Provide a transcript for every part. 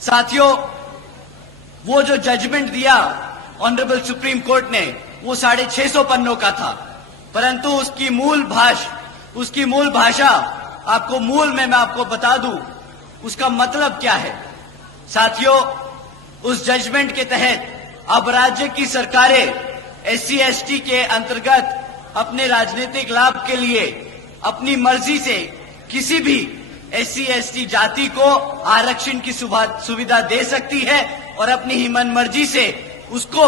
साथियों, वो जो जजमेंट दिया ऑनरेबल सुप्रीम कोर्ट ने वो 650 पन्नों का था, परंतु उसकी मूल भाषा आपको मैं आपको बता दूं उसका मतलब क्या है। साथियों, उस जजमेंट के तहत अब राज्य की सरकारें SC/ST के अंतर्गत अपने राजनीतिक लाभ के लिए अपनी मर्जी से किसी भी SC/ST जाति को आरक्षण की सुविधा दे सकती है और अपनी ही मन मर्जी से उसको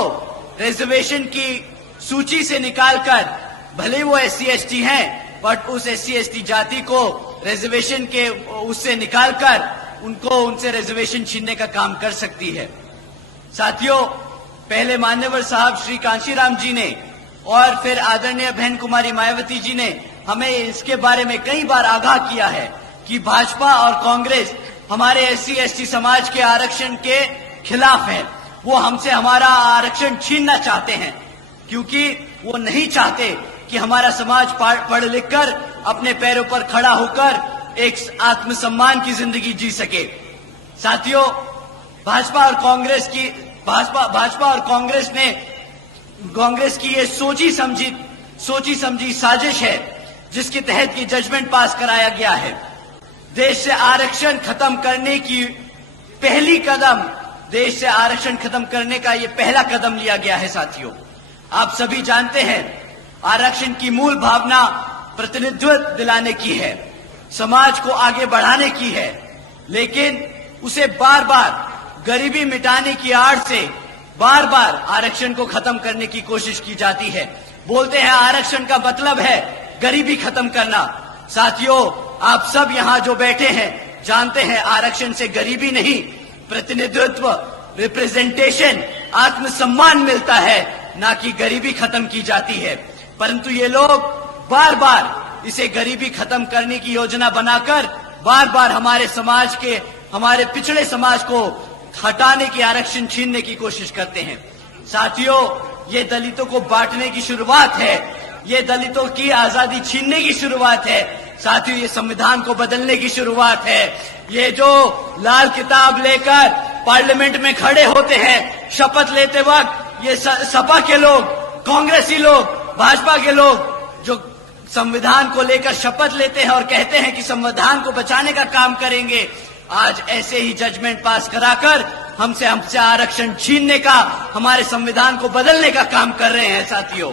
रिजर्वेशन की सूची से निकालकर, भले वो SC/ST हैं, बट उस SC/ST जाति को रिजर्वेशन के उससे निकालकर उनसे रिजर्वेशन छीनने का काम कर सकती है। साथियों, पहले मान्यवर साहब श्री कांशीराम जी ने और फिर आदरणीय बहन कुमारी मायावती जी ने हमें इसके बारे में कई बार आगाह किया है कि भाजपा और कांग्रेस हमारे SC/ST समाज के आरक्षण के खिलाफ है। वो हमसे हमारा आरक्षण छीनना चाहते हैं, क्योंकि वो नहीं चाहते कि हमारा समाज पढ़ लिख कर अपने पैरों पर खड़ा होकर एक आत्मसम्मान की जिंदगी जी सके। साथियों, भाजपा और कांग्रेस की ये सोची समझी साजिश है जिसके तहत ये जजमेंट पास कराया गया है। देश से आरक्षण खत्म करने का ये पहला कदम लिया गया है। साथियों, आप सभी जानते हैं आरक्षण की मूल भावना प्रतिनिधित्व दिलाने की है, समाज को आगे बढ़ाने की है, लेकिन उसे बार बार गरीबी मिटाने की आड़ से बार बार आरक्षण को खत्म करने की कोशिश की जाती है। बोलते हैं आरक्षण का मतलब है गरीबी खत्म करना। साथियों, आप सब यहाँ जो बैठे हैं जानते हैं आरक्षण से गरीबी नहीं, प्रतिनिधित्व, रिप्रेजेंटेशन, आत्मसम्मान मिलता है, ना कि गरीबी खत्म की जाती है। परंतु ये लोग बार बार इसे गरीबी खत्म करने की योजना बनाकर बार बार हमारे पिछड़े समाज को हटाने की, आरक्षण छीनने की कोशिश करते हैं। साथियों, ये दलितों को बांटने की शुरुआत है, ये दलितों की आजादी छीनने की शुरुआत है। साथियों, ये संविधान को बदलने की शुरुआत है। ये जो लाल किताब लेकर पार्लियामेंट में खड़े होते हैं शपथ लेते वक्त, ये सपा के लोग, कांग्रेसी लोग, भाजपा के लोग जो संविधान को लेकर शपथ लेते हैं और कहते हैं कि संविधान को बचाने का काम करेंगे, आज ऐसे ही जजमेंट पास कराकर हमसे आरक्षण छीनने का, हमारे संविधान को बदलने का काम कर रहे हैं। साथियों,